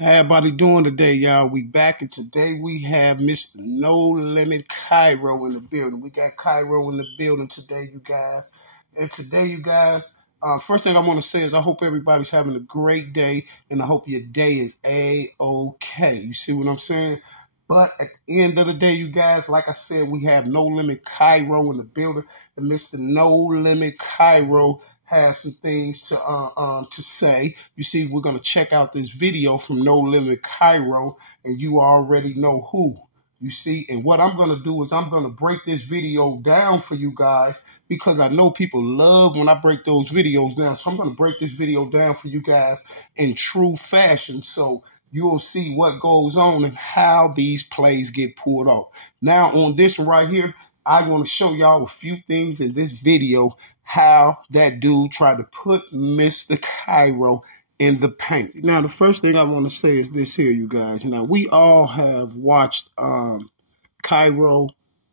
How everybody doing today, y'all? We back, and today we have Mr. No Limit Kyro in the building. We got Kyro in the building today, you guys. And today, you guys, first thing I want to say is I hope everybody's having a great day, and I hope your day is A-OK. You see what I'm saying? But at the end of the day, you guys, like I said, we have No Limit Kyro in the building, and Mr. No Limit Kyro has some things to say. You see, we're gonna check out this video from No Limit Kyro, and you already know who. You see, and what I'm gonna do is I'm gonna break this video down for you guys because I know people love when I break those videos down. So I'm gonna break this video down for you guys in true fashion, so you'll see what goes on and how these plays get pulled off. Now, on this one right here, I want to show y'all a few things in this video how that dude tried to put Mr. Kyro in the paint. Now, the first thing I want to say is this here, you guys. Now, we all have watched Kyro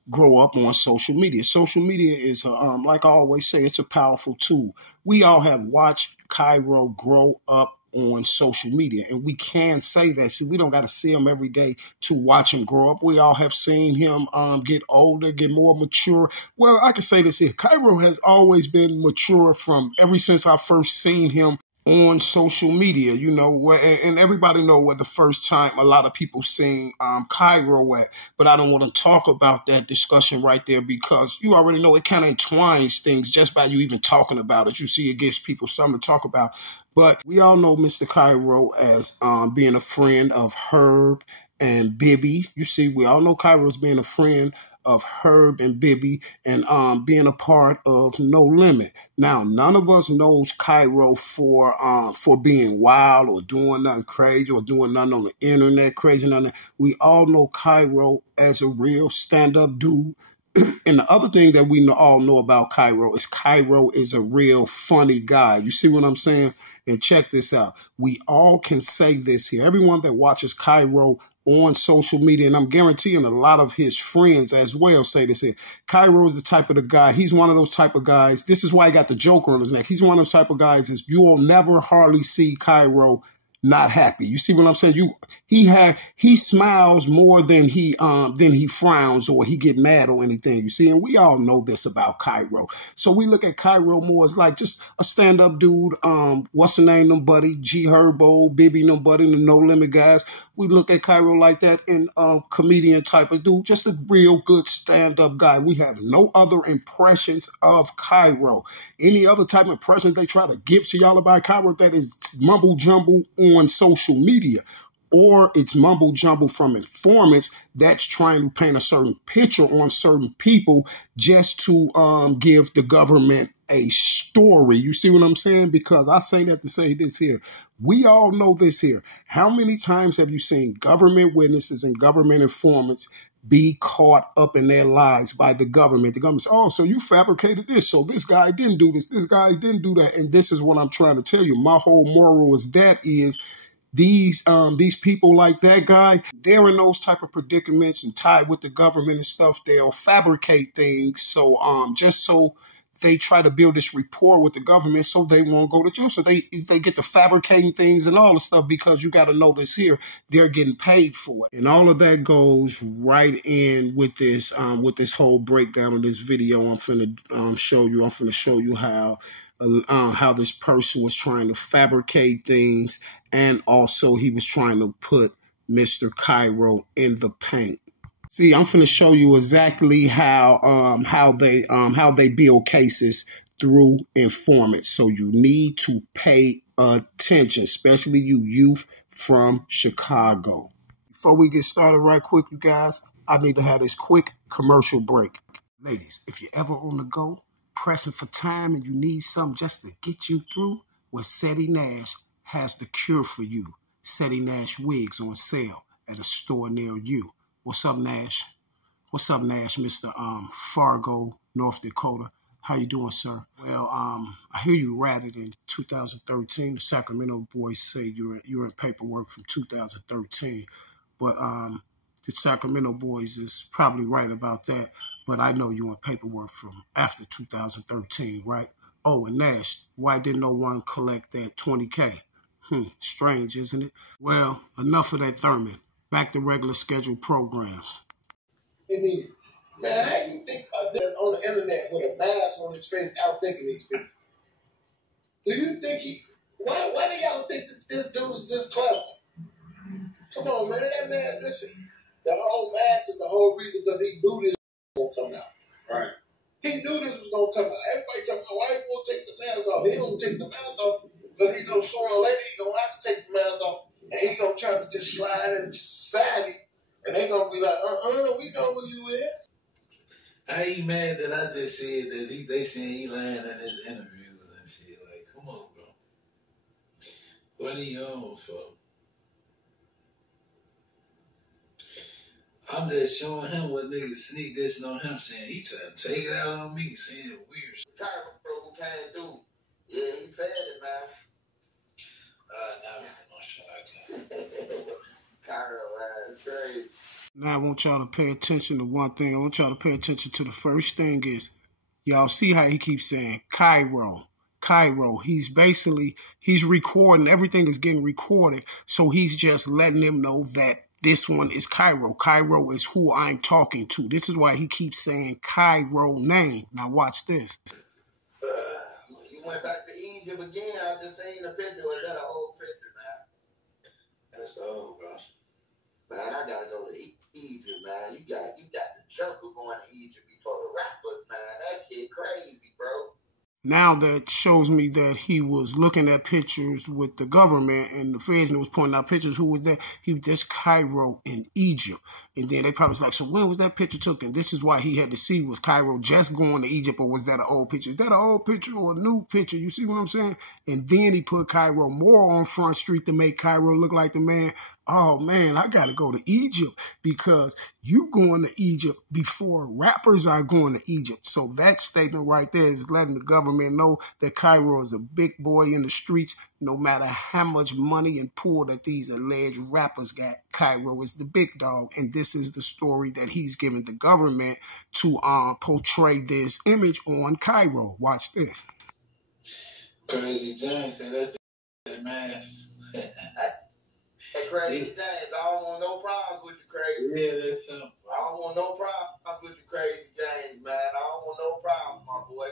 grow up on social media. Social media is, like I always say, it's a powerful tool. We all have watched Kyro grow up on social media, and we can say that. See, we don't got to see him every day to watch him grow up. We all have seen him get older, get more mature. Well, I can say this here. Kyro has always been mature from ever since I first seen him on social media, you know, and everybody know where the first time a lot of people seen Kyro at, but I don't want to talk about that discussion right there because you already know it kind of entwines things just by you even talking about it. You see, it gives people something to talk about. But we all know Mr. Kyro as being a friend of Herb and Bibby. You see, we all know Kyro as being a friend of Herb and Bibby and being a part of No Limit. Now, none of us knows Kyro for being wild or doing nothing crazy or doing nothing on the internet, crazy nothing. We all know Kyro as a real stand-up dude. And the other thing that we all know about Kyro is a real funny guy. You see what I'm saying? And check this out. We all can say this here. Everyone that watches Kyro on social media, and I'm guaranteeing a lot of his friends as well say this here. Kyro is the type of the guy. He's one of those type of guys. This is why he got the Joker on his neck. He's one of those type of guys is you will never hardly see Kyro not happy. You see what I'm saying? He smiles more than he frowns or he get mad or anything. You see, and we all know this about Kyro. So we look at Kyro more as like just a stand-up dude. What's the name? Them buddy, G Herbo, Bibby, them buddy, the No Limit guys. We look at Kyro like that and comedian type of dude, just a real good stand-up guy. We have no other impressions of Kyro. Any other type of impressions they try to give to y'all about Kyro that is mumble jumble on social media, or it's mumble jumble from informants that's trying to paint a certain picture on certain people just to give the government a story. You see what I'm saying? Because I say that to say this here. We all know this here. How many times have you seen government witnesses and government informants be caught up in their lies by the government? The government says, oh, so you fabricated this, so this guy didn't do this guy didn't do that. And this is what I'm trying to tell you. My whole moral is these people like that guy, they're in those type of predicaments and tied with the government and stuff. They'll fabricate things so just so they try to build this rapport with the government so they won't go to jail. So they get to fabricating things and all the stuff because you got to know this here. They're getting paid for it. And all of that goes right in with this whole breakdown of this video. I'm finna show you how this person was trying to fabricate things, and also he was trying to put Mr. Kyro in the paint. See, I'm finna show you exactly how they build cases through informants. So you need to pay attention, especially you youth from Chicago. Before we get started right quick, you guys, I need to have this quick commercial break. Ladies, if you're ever on the go, pressing for time, and you need something just to get you through, well, Seti Nash has the cure for you. Seti Nash wigs on sale at a store near you. What's up, Nash? What's up, Nash, Mr. Fargo, North Dakota? How you doing, sir? Well, I hear you ratted in 2013. The Sacramento boys say you're in paperwork from 2013. But the Sacramento boys is probably right about that. But I know you in paperwork from after 2013, right? Oh, and Nash, why didn't no one collect that 20K? Strange, isn't it? Well, enough of that Thurman. Back to regular scheduled programs. Man, how you think that's on the internet with a mask on his face out thinking these people? Do you think why do y'all think that this dude's this clever? Come on, man. That man, listen. The whole mask is the whole reason because he knew this was going to come out. Right. He knew this was going to come out. Everybody talking about why he won't take the mask off. He don't take the mask off because he knows sooner or later he going to have to take the mask off. And he going to try to just slide and slide it. And they going to be like, we know who you is. I ain't mad that I just said that they saying he lying in his interviews and shit. Like, come on, bro. What are you on for? I'm just showing him what niggas sneak dissing on him, saying he trying to take it out on me, saying weird shit. Kyro who came through. Yeah, he said it, man. Now we gonna shut up. Kyro, man, it's crazy. Now I want y'all to pay attention to one thing. I want y'all to pay attention to the first thing is, y'all see how he keeps saying Kyro. Kyro. He's recording. Everything is getting recorded. So he's just letting them know that this one is Kyro. Kyro is who I'm talking to. This is why he keeps saying Kyro name. Now watch this. You went back to Egypt again. I just seen the picture. Was that an old picture, man? That's old, bro. Man, I gotta go to Egypt, man. You got the jungle going to Egypt before the rappers, man. That shit crazy, bro. Now that shows me that he was looking at pictures with the government and the feds was pointing out pictures. Who was that? He was just Kyro in Egypt. And then they probably was like, so when was that picture taken? This is why he had to see, was Kyro just going to Egypt or was that an old picture? Is that an old picture or a new picture? You see what I'm saying? And then he put Kyro more on Front Street to make Kyro look like the man. Oh, man, I got to go to Egypt because you going to Egypt before rappers are going to Egypt. So that statement right there is letting the government know that Kyro is a big boy in the streets. No matter how much money and pull that these alleged rappers got, Kyro is the big dog. And this is the story that he's given the government to portray this image on Kyro. Watch this. Crazy James said that's the mask. Hey, Crazy James, I don't want no problems with you, Crazy. Yeah, that's something. I don't want no problems with you, Crazy James, man. I don't want no problems, my boy.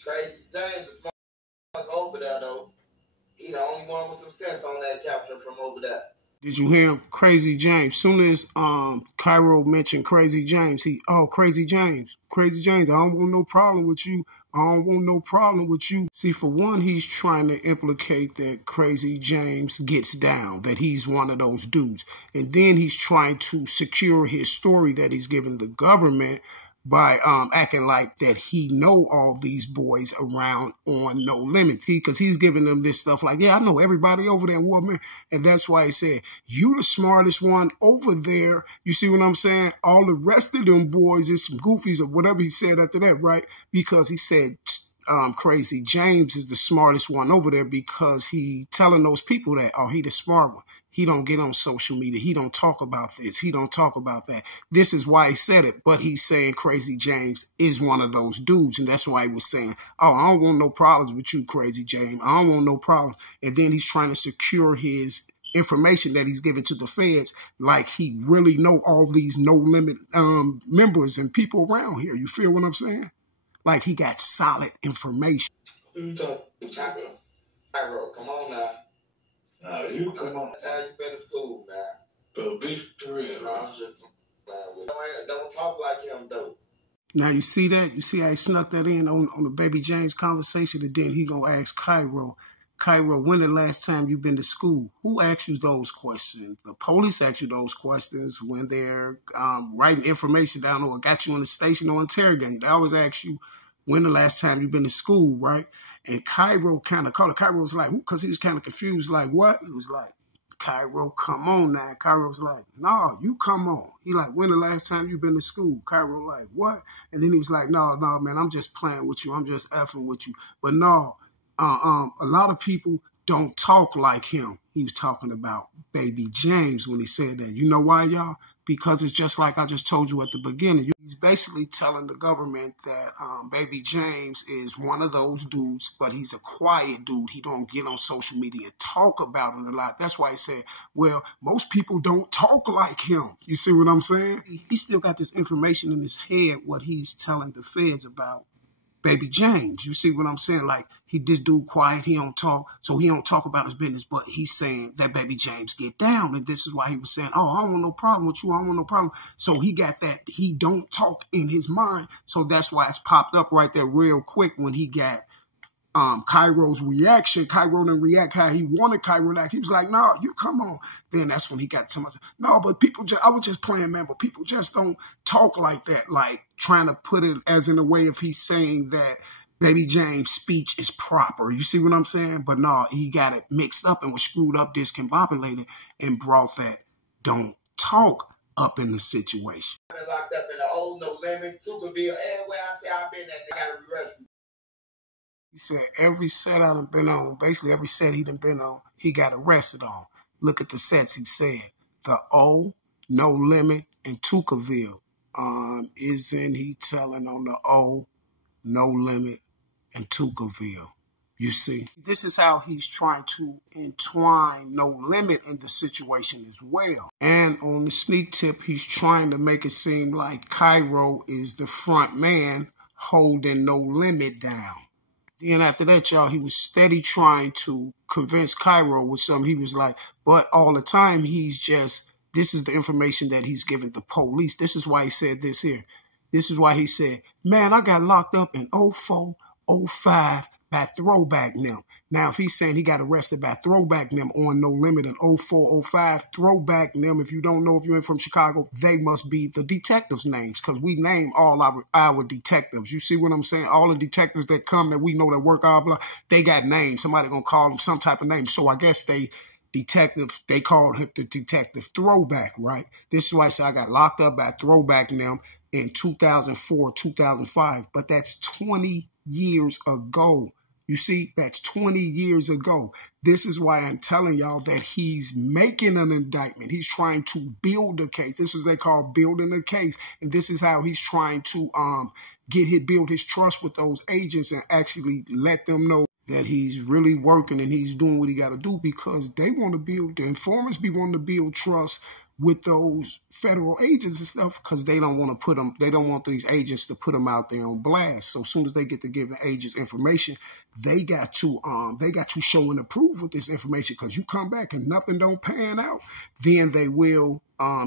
Crazy James is over there, though. He the only one with some sense on that capture from over there. Did you hear him? Crazy James. Soon as Kyro mentioned Crazy James, Crazy James. Crazy James, I don't want no problem with you. I don't want no problem with you. See, for one, he's trying to implicate that Crazy James gets down, that he's one of those dudes. And then he's trying to secure his story that he's giving the government by acting like that he know all these boys around on No Limit. Because he's giving them this stuff like, yeah, I know everybody over there in Woodman. And that's why he said, you the smartest one over there. You see what I'm saying? All the rest of them boys is some goofies or whatever he said after that, right? Because he said Crazy James is the smartest one over there because he telling those people that, oh, he the smart one. He don't get on social media. He don't talk about this. He don't talk about that. This is why he said it. But he's saying Crazy James is one of those dudes. And that's why he was saying, oh, I don't want no problems with you, Crazy James. I don't want no problems. And then he's trying to secure his information that he's given to the feds like he really know all these No Limit members and people around here. You feel what I'm saying? Like he got solid information. Who you talking about? Kyro, come on now. Nah, you come on. How you been to school, man? But be for real, man. I'm just don't talk like him, though. Now you see that? You see how he snuck that in on the Baby James conversation, and then he gonna ask Kyro, when the last time you been to school? Who asked you those questions? The police ask you those questions when they're writing information down or got you on the station or interrogating you. They always ask you, when the last time you been to school, right? And Kyro kind of called it. Kyro was like, because he was kind of confused, like, what? He was like, Kyro, come on now. Kyro was like, no, you come on. He like, when the last time you been to school? Kyro like, what? And then he was like, no, man, I'm just playing with you. I'm just effing with you. But no, a lot of people don't talk like him. He was talking about Baby James when he said that. You know why, y'all? Because it's just like I just told you at the beginning. He's basically telling the government that Baby James is one of those dudes, but he's a quiet dude. He don't get on social media and talk about it a lot. That's why he said, well, most people don't talk like him. You see what I'm saying? He still got this information in his head, what he's telling the feds about Baby James. You see what I'm saying? Like, this dude quiet, he don't talk, so he don't talk about his business, but he's saying that Baby James get down, and this is why he was saying, oh, I don't want no problem with you, I don't want no problem. So he got that he don't talk in his mind, so that's why it's popped up right there real quick when he got Kyro's reaction. Kyro didn't react how he wanted Kyro to act. He was like, no, you come on. Then that's when he got so much. No, but people just, I was just playing, man, but people just don't talk like that. Like trying to put it as in a way of he's saying that Baby James' speech is proper. You see what I'm saying? But no, he got it mixed up and was screwed up, discombobulated, and brought that don't talk up in the situation. I've been locked up in the old No Limit, Tuberville, everywhere I say I've been at, they got arrested. He said every set I done been on, basically every set he done been on, he got arrested on. Look at the sets he said. The O, No Limit, and Tuberville. Isn't he telling on the O, No Limit, and Tuberville? You see, this is how he's trying to entwine No Limit in the situation as well. And on the sneak tip, he's trying to make it seem like Kyro is the front man holding No Limit down. Then after that, y'all, he was steady trying to convince Kyro with something. He was like, but all the time, he's just, this is the information that he's giving the police. This is why he said this here. This is why he said, man, I got locked up in 04, 05 by Throwback them. Now, if he's saying he got arrested by Throwback them on No Limit in 04, 05, Throwback them, if you don't know, if you're in from Chicago, they must be the detectives' names because we name all our detectives. You see what I'm saying? All the detectives that come that we know that work our blah, they got names. Somebody gonna call them some type of name. So I guess they called him the Detective Throwback, right? This is why I say I got locked up by Throwback them in 2004, 2005, but that's 20 years ago. You see, that's 20 years ago. This is why I'm telling y'all that he's making an indictment. He's trying to build a case. This is what they call building a case. And this is how he's trying to build his trust with those agents and actually let them know that he's really working and he's doing what he got to do, because they want to build, the informants be wanting to build trust with those federal agents and stuff, because they don't want to put them, they don't want these agents to put them out there on blast. So as soon as they get to giving agents information, they got to show and approve with this information, because you come back and nothing don't pan out, then they will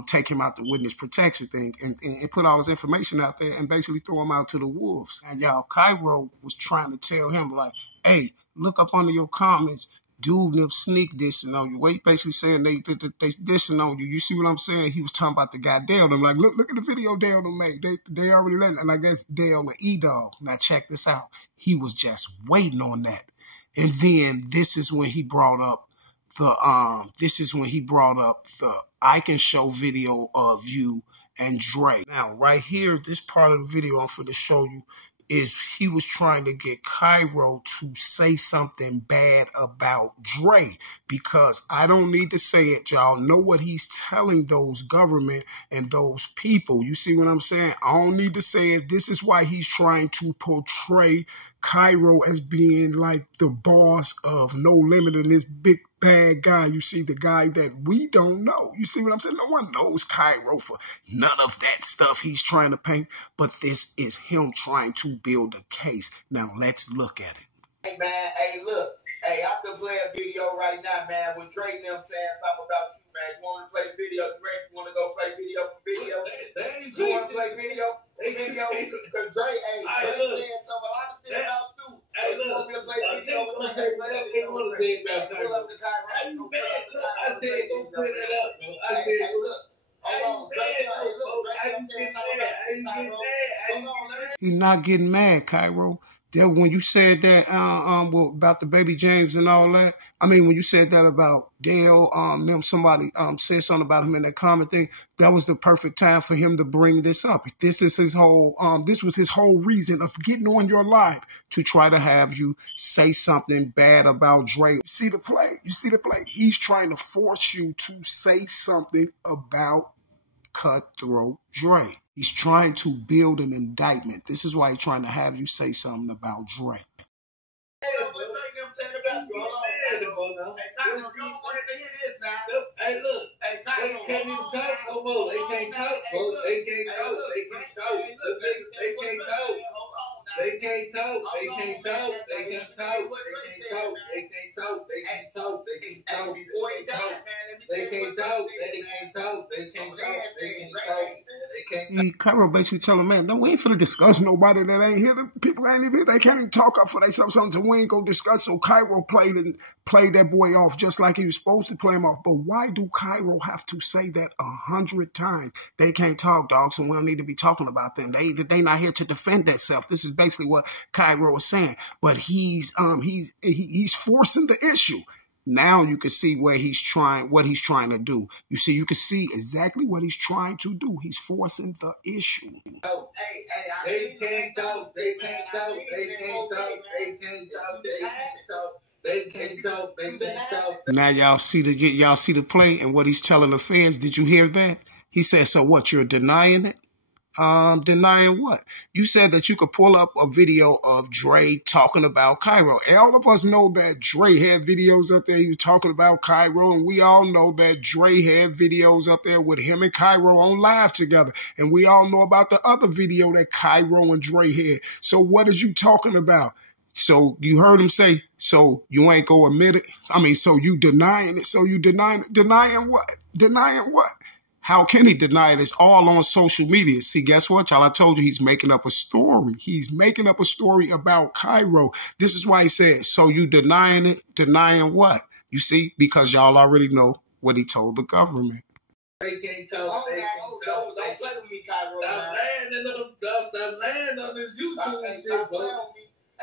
take him out the witness protection thing and put all his information out there and basically throw him out to the wolves. And y'all, Kyro was trying to tell him like, hey, look up under your comments. Dude, them sneak dissing on you. Wait, basically saying they dissing on you. You see what I'm saying? He was talking about the guy Dale. I'm like, look at the video Dale done made. They already let it. And I guess Dale the E-Dog. Now check this out. He was just waiting on that. And then this is when he brought up the I Can Show video of you and Dre. Now, right here, this part of the video I'm finna show you is he was trying to get Kyro to say something bad about Dre, because I don't need to say it. Y'all know what he's telling those government and those people. You see what I'm saying? I don't need to say it. This is why he's trying to portray Kyro as being like the boss of No Limit and this big bad guy. You see, the guy that we don't know. You see what I'm saying? No one knows Kyro for none of that stuff he's trying to paint, but this is him trying to build a case. Now, let's look at it. Hey, man, hey, look. Hey, I can play a video right now, man, with Dre and them saying something about you, man. You want to play video? Dre, you want to go play video for video? You want to play video? Video? Because Dre, hey, Dre saying something a lot of things about you. Hey, look. You want me to play video? Pull up the Kyro. You mad? Look, I said, go put it up, bro. I said, look. Hold on, Dre, hey, look, Dre saying something about you. He's not getting mad, Kyro. that when you said that well, about the baby James and all that, I mean, when you said that about Dale, them somebody said something about him in that comment thing, that was the perfect time for him to bring this up. This is his whole, this was his whole reason of getting on your live, to try to have you say something bad about Dre. You see the play? You see the play? He's trying to force you to say something about Cutthroat Dre. He's trying to build an indictment. This is why he's trying to have you say something about Dre. Hey, look, they can't even talk no more. They can't talk, bro. They can't talk. They can't talk. They can't talk. They can't talk. They can't talk. They can't talk. They can't talk. They can't talk. They can't talk. They can't talk. They can't talk. They can't talk. They can't talk. They can't talk. Kyro basically telling man, no, we ain't finna discuss nobody that ain't here. The people ain't even, they can't even talk up for themselves something, so we ain't gonna discuss. So Kyro played that boy off just like he was supposed to play him off. But why do Kyro have to say that 100 times? They can't talk, dog, so we don't need to be talking about them. They not here to defend themselves. This is basically what Kyro is saying. But he's forcing the issue. Now you can see what he's trying to do. You can see exactly what he's trying to do. He's forcing the issue. They can't talk. They can't talk. They can't talk. They can't talk. They can't talk. They can't talk. They can't talk. Now y'all see the play and what he's telling the fans. Did you hear that? He said, so what, you're denying it? Denying what? You said that you could pull up a video of Dre talking about Kyro. All of us know that Dre had videos up there. He was talking about Kyro, and we all know that Dre had videos up there with him and Kyro on live together. And we all know about the other video that Kyro and Dre had. So what is you talking about? So you heard him say, so you ain't go admit it? I mean, so you denying it? So you denying it? Denying what? Denying what? How can he deny it? It's all on social media. See, guess what, y'all? I told you he's making up a story. He's making up a story about Kyro. This is why he said, so you denying it? Denying what? You see, because y'all already know what he told the government. They can't talk. They can't talk. Don't play with me, Kyro. Stop laying on this YouTube shit, bro.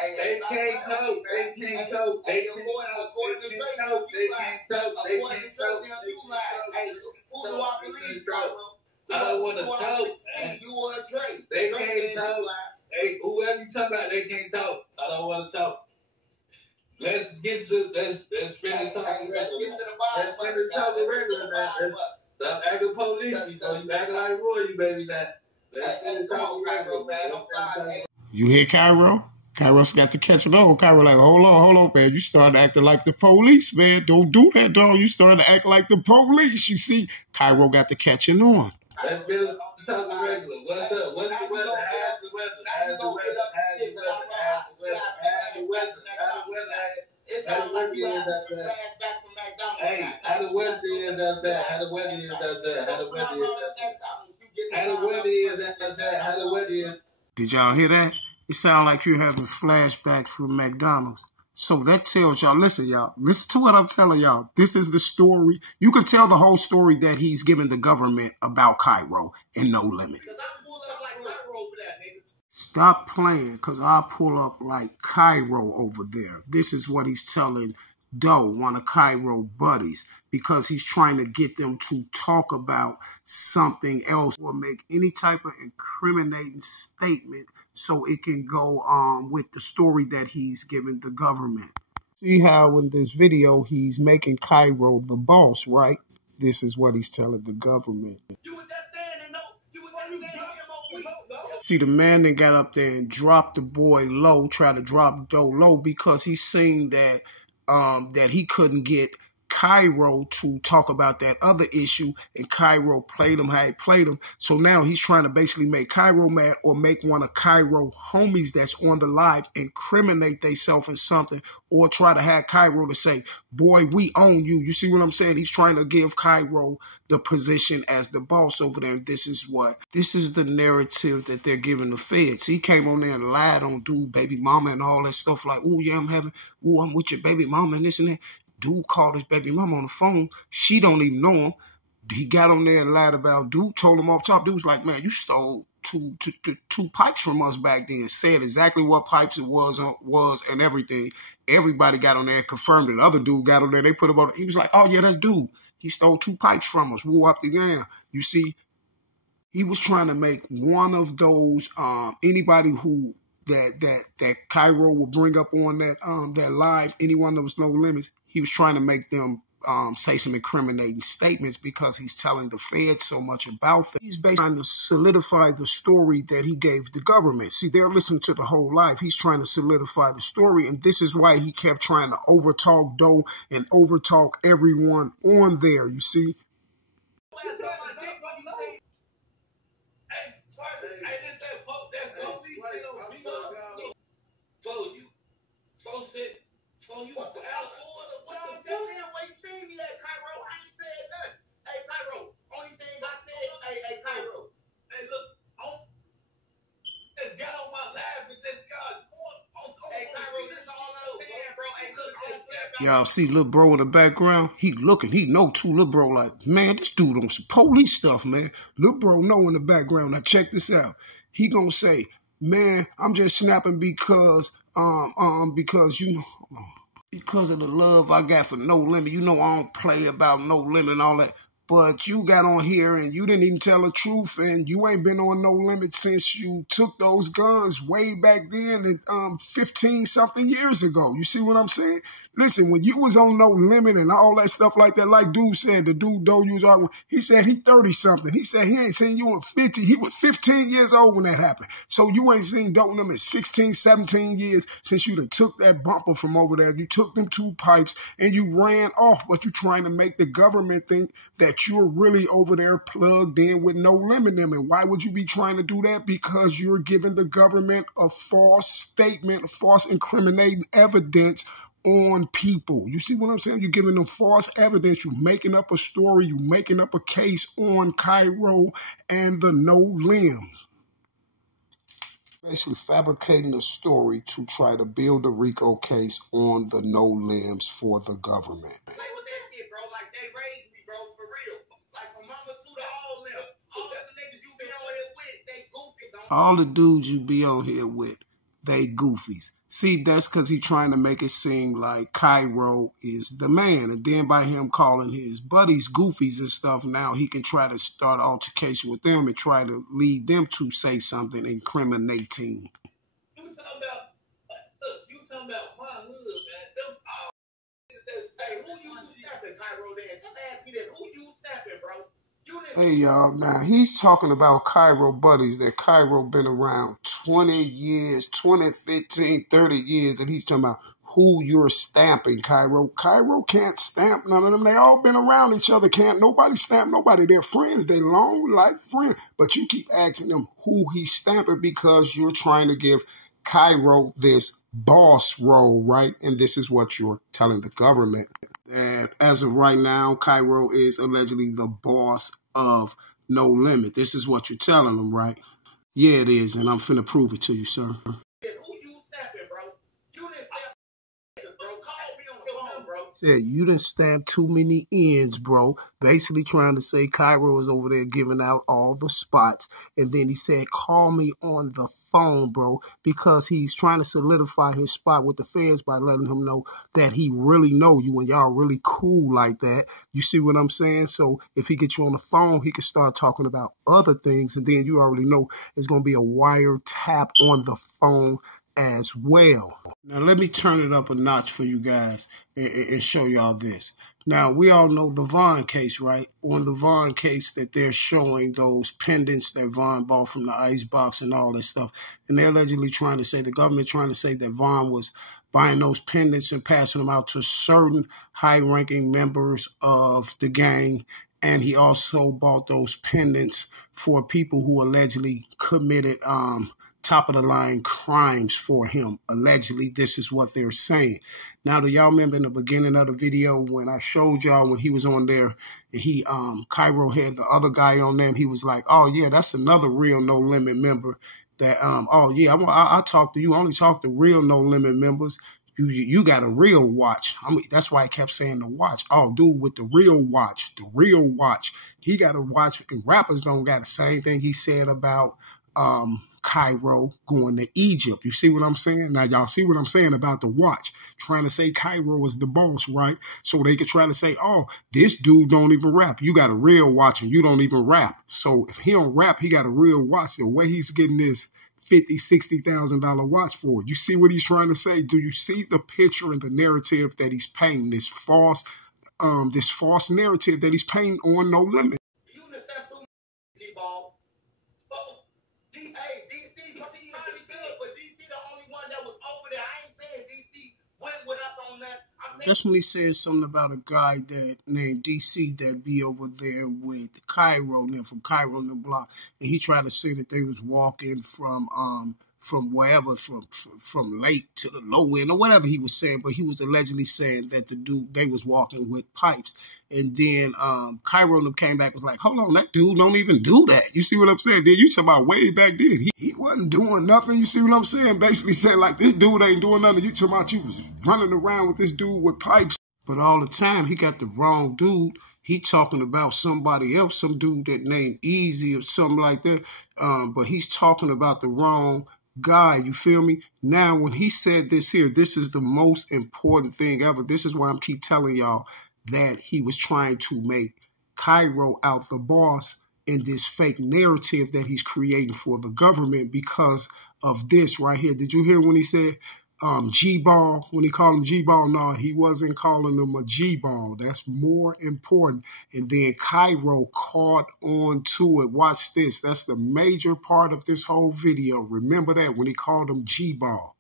They can't talk. They can't talk. They can't talk. They can't talk. They can't talk. They can't talk. Hey, who do I believe, Kyro? I don't want to talk. You want to Dre? They can't talk. Hey, whoever you talking about, they can't talk. I don't want to talk. Let's get to let's finish talking regular. Let's finish talking regular, man. Stop acting police. You acting like Roy, baby. Now let's finish talking regular, man. You hear Kyro? Kyro's got to catch it on. Kyro like, hold on, man. You started acting like the police, man. Don't do that, dog. You started to act like the police. You see, Kyro got to catch it on. Let's finish talking regular. What's up? What's the weather? How's the weather? How's the weather? How's the weather? How's the weather? How's the weather? How the weather is out there? Hey, how the weather is out there? How the weather is out there? How the weather is out there? How the weather is out there? How the weather is? Did y'all hear that? It sounds like you're having flashbacks from McDonald's. So that tells y'all, listen, y'all, listen to what I'm telling y'all. This is the story. You can tell the whole story that he's giving the government about Kyro in No Limit. Stop playing, because I'll pull up like Kyro over there. This is what he's telling Doe, one of Kyro buddies, because he's trying to get them to talk about something else or make any type of incriminating statement so it can go with the story that he's giving the government. See how in this video he's making Kyro the boss, right? This is what he's telling the government. See, the man that got up there and dropped the boy low, tried to drop Doe low because he's seen that that he couldn't get Kyro to talk about that other issue, and Kyro played him how he played him. So now he's trying to basically make Kyro mad or make one of Kyro homies that's on the live incriminate themselves in something, or try to have Kyro to say, boy, we own you. You see what I'm saying? He's trying to give Kyro the position as the boss over there. This is the narrative that they're giving the feds. He came on there and lied on dude, baby mama and all that stuff like, oh yeah, I'm with your baby mama and this and that. Dude called his baby mama on the phone. She don't even know him. He got on there and lied about dude, told him off top. Dude was like, man, you stole two pipes from us back then. Said exactly what pipes it was and everything. Everybody got on there and confirmed it. The other dude got on there. They put him on. He was like, "Oh yeah, that's dude. He stole 2 pipes from us. Woo up the ground." You see, he was trying to make one of those anybody who that Kyro will bring up on that live, anyone that was No Limits. He was trying to make them say some incriminating statements because he's telling the Fed so much about them. He's basically trying to solidify the story that he gave the government. See, they're listening to the whole life. He's trying to solidify the story, and this is why he kept trying to overtalk Doe and overtalk everyone on there, you see. Y'all see little bro in the background? He looking, he know too. Little bro like, man, this dude on some police stuff, man. Little bro know in the background. Now check this out. He gonna say, man, I'm just snapping because you know, because of the love I got for No Limit. You know I don't play about No Limit and all that. But you got on here and you didn't even tell the truth, and you ain't been on No Limit since you took those guns way back then, 15-something years ago. You see what I'm saying? Listen, when you was on No Limit and all that stuff like that, like dude said, the dude Doe you was arguing, he said he 30-something. He said he ain't seen you in 50. He was 15 years old when that happened. So you ain't seen Doe them in 16, 17 years since you done took that bumper from over there. You took them 2 pipes and you ran off, but you trying to make the government think that you're really over there plugged in with No Limit them. And why would you be trying to do that? Because you're giving the government a false statement, a false incriminating evidence on people. You see what I'm saying? You're giving them false evidence. You're making up a story. You're making up a case on Kyro and the No Limbs. Basically fabricating a story to try to build a RICO case on the No Limbs for the government. Play with that shit, bro. Like they raised me, bro, for real. Like from mama to the all them. All the niggas you be on here with, they goofies. All the dudes you be on here with, they goofies. See, that's because he's trying to make it seem like Kyro is the man. And then by him calling his buddies goofies and stuff, now he can try to start altercation with them and try to lead them to say something incriminating. You talking about, look, you talking about my hood, man. Them all hey, who you snapping, Kyro, there? Just ask me that. Who you snapping, bro? Hey, y'all, now he's talking about Kyro buddies that Kyro been around 20 years, 20, 15, 30 years, and he's talking about who you're stamping, Kyro. Kyro can't stamp none of them. They all been around each other. Can't nobody stamp nobody. They're friends. They long life friends. But you keep asking them who he's stamping because you're trying to give Kyro this boss role, right? And this is what you're telling the government. That as of right now, Kyro is allegedly the boss of No Limit. This is what you're telling them, right? Yeah, it is, and I'm finna prove it to you, sir. Who you snapping, bro? You didn't snap, bro. Call me on the phone, bro. Said you done stamped too many ends, bro. Basically trying to say Kyro is over there giving out all the spots. And then he said, call me on the phone, bro, because he's trying to solidify his spot with the feds by letting him know that he really know you and y'all really cool like that. You see what I'm saying? So if he gets you on the phone, he can start talking about other things. And then you already know it's going to be a wiretap on the phone as well. Now, let me turn it up a notch for you guys and show y'all this. Now, we all know the Vaughn case, right? On the Vaughn case that they're showing those pendants that Vaughn bought from the icebox and all this stuff. And they're allegedly trying to say, the government trying to say that Vaughn was buying those pendants and passing them out to certain high-ranking members of the gang. And he also bought those pendants for people who allegedly committed top-of-the-line crimes for him. Allegedly, this is what they're saying. Now, do y'all remember in the beginning of the video when I showed y'all when he was on there, he Kyro had the other guy on there, and he was like, oh, yeah, that's another real No Limit member that, oh, yeah, I talk to you. I only talk to real No Limit members. You got a real watch. I mean, that's why I kept saying the watch. Oh, dude with the real watch, the real watch. He got a watch, and rappers don't got the same thing he said about Kyro going to Egypt. You see what I'm saying? Now, y'all see what I'm saying about the watch. Trying to say Kyro is the boss, right? So they could try to say, oh, this dude don't even rap. You got a real watch and you don't even rap. So if he don't rap, he got a real watch. The way he's getting this $50,000, $60,000 watch for it. You see what he's trying to say? Do you see the picture and the narrative that he's painting? This false narrative that he's painting on No Limit. You understand too, G-Ball? Hey, DC probably good, but DC the only one that was over there. I ain't saying DC went with us on that. That's when he said something about a guy that named DC that be over there with Kyro, and then from Kyro and the block, and he tried to say that they was walking from wherever, from Lake to the low end or whatever he was saying, but he was allegedly saying that the dude, they was walking with pipes. And then Kyro came back and was like, hold on, that dude don't even do that. You see what I'm saying? Then you talking about way back then. He wasn't doing nothing. You see what I'm saying? Basically saying like, this dude ain't doing nothing. You talking about you was running around with this dude with pipes. But all the time, he got the wrong dude. He talking about somebody else, some dude that named Easy or something like that. But he's talking about the wrong guy, you feel me? Now, when he said this here, this is the most important thing ever. This is why I'm keep telling y'all that he was trying to make Kyro out the boss in this fake narrative that he's creating for the government because of this right here. Did you hear when he said G-Ball, when he called him G-Ball? No, he wasn't calling him a G-Ball. That's more important. And then Kyro caught on to it. Watch this. That's the major part of this whole video. Remember that when he called him G-Ball.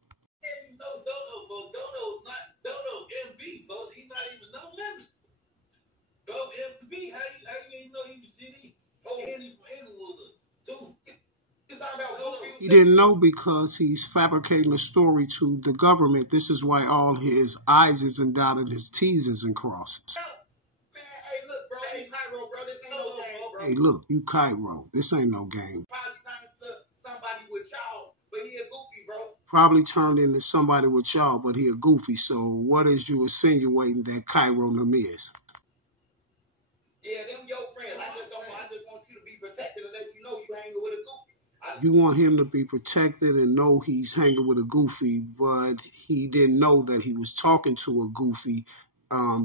Dodo MB, folks. He's not even No Limit. Dodo MB, how you even know he was GD? And he from Inglewood, too. He didn't know because he's fabricating a story to the government. This is why all his I's isn't dotted, his T's isn't crossed. Man, hey, look, bro. Hey, Kyro, bro. This ain't no game, bro. Hey, look, you Kyro. This ain't no game. Probably turned into somebody with y'all, but he a goofy, bro. Probably turned into somebody with y'all, but he a goofy. So what is you insinuating that Kyro is? Yeah, them your friends. I just want you to be protected and let you know you hanging with a goofy. You want him to be protected and know he's hanging with a goofy, but he didn't know that he was talking to a goofy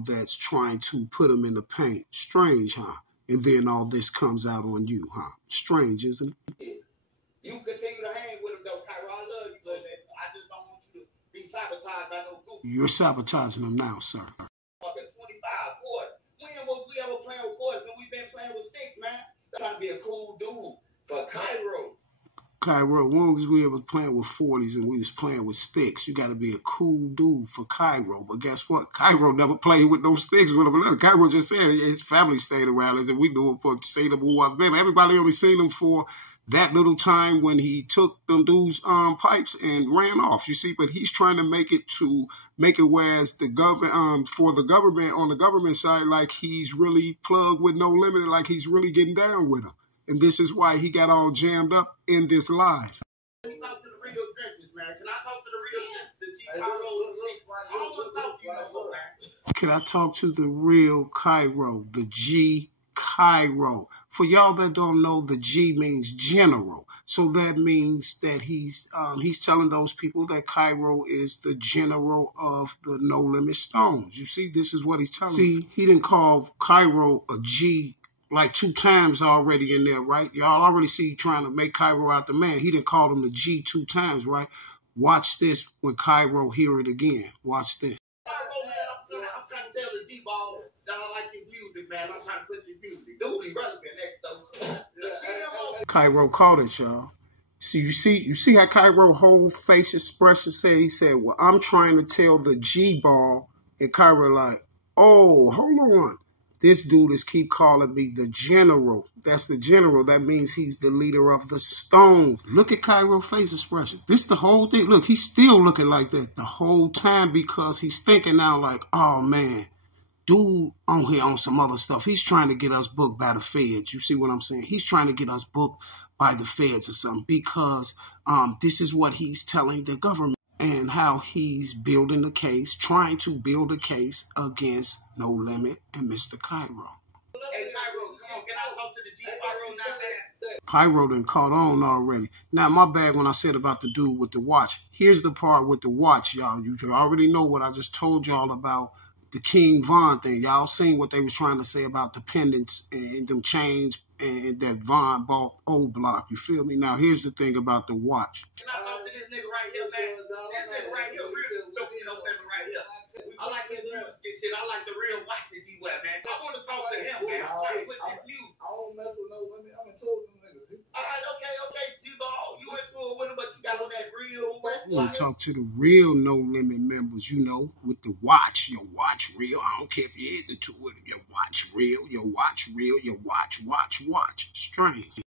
that's trying to put him in the paint. Strange, huh? And then all this comes out on you, huh? Strange, isn't it? You continue to hang with him, though, Kyro. I love you, but I just don't want you to be sabotaged by no goofy. You're sabotaging him now, sir. 25 quarters. When was we ever playing with quarters? When we been playing with sticks, man. I'm trying to be a cool dude for Kyro. Kyro, as long as we was playing with 40s and we was playing with sticks, you got to be a cool dude for Kyro. But guess what? Kyro never played with no sticks with him. Kyro just said his family stayed around and we knew him for say the boy. Everybody only seen him for that little time when he took them dudes' pipes and ran off. You see, but he's trying to make it whereas the government for the government on the government side, like he's really plugged with No Limit, like he's really getting down with him. And this is why he got all jammed up in this live. Let me talk to the real trenches, man. Can I talk to the real trenches? The G Kyro. I don't want to talk to you no more, man. Can I talk to the real Kyro, the G Kyro? For y'all that don't know, the G means general. So that means that he's telling those people that Kyro is the general of the No Limit Stones. You see, this is what he's telling. See, he didn't call Kyro a G like 2 times already in there, right? Y'all already see trying to make Kyro out the man. He didn't call him the G 2 times, right? Watch this when Kyro hear it again. Watch this. Kyro, man, I'm trying to tell the G-Ball that I like his music, man. I'm trying to push his music. Dude, he relevant next though. Kyro caught it, y'all. See, you see how Kyro whole face expression said, he said, well, I'm trying to tell the G-Ball, and Kyro like, oh, hold on. This dude is keep calling me the general. That's the general. That means he's the leader of the Stones. Look at Kyro's face expression. This the whole thing. Look, he's still looking like that the whole time because he's thinking now like, oh, man, dude on here on some other stuff. He's trying to get us booked by the feds. You see what I'm saying? He's trying to get us booked by the feds or something because this is what he's telling the government. And how he's building the case, trying to build a case against No Limit and Mr. Kyro. Hey, Kyro, come on, can I talk to Kyro done caught on already. Now, my bad when I said about the dude with the watch. Here's the part with the watch, y'all. You already know what I just told y'all about the King Von thing. Y'all seen what they was trying to say about dependence and them chains and that Von bought old block. You feel me? Now, here's the thing about the watch. This nigga right here, man. This nigga right here, real November right here. I like his music and shit. I like the real watches he wear, man. I want to talk to him, man. I'm trying to put this music. I don't mess with no women. I'm into them niggas. All right, okay, G-Ball. You into it with him, but you got on that real West. I want to talk to the real No Limit members, you know, with the watch. Your watch real. I don't care if you is into it. Your watch real. Your watch real. Your watch. Strange.